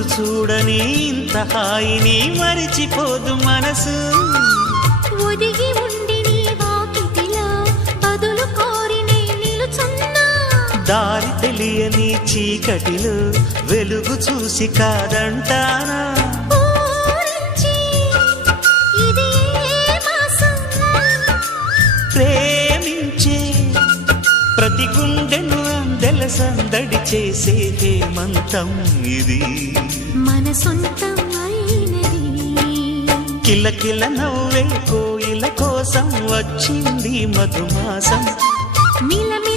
రోజు చూడని ఇంత హాయిని మరిచిపోదు మనసు. ఒదిగి ఉండి నీ వాకిటిలో బదులు కోరి నే నిలుచున్నా. దారి తెలియని చీకటిలో వెలుగు చూసి కాదంటానా. ఊరించి ఇది ఏ మాసం? ప్రేమించే ప్రతి గుండెను అందెల సందడి చేసే హేమంతం ఇది. మన సొంతం అయినది. కిలకిల నవ్వే కోయిల కోసం వచ్చింది మధుమాసం. మిలమిల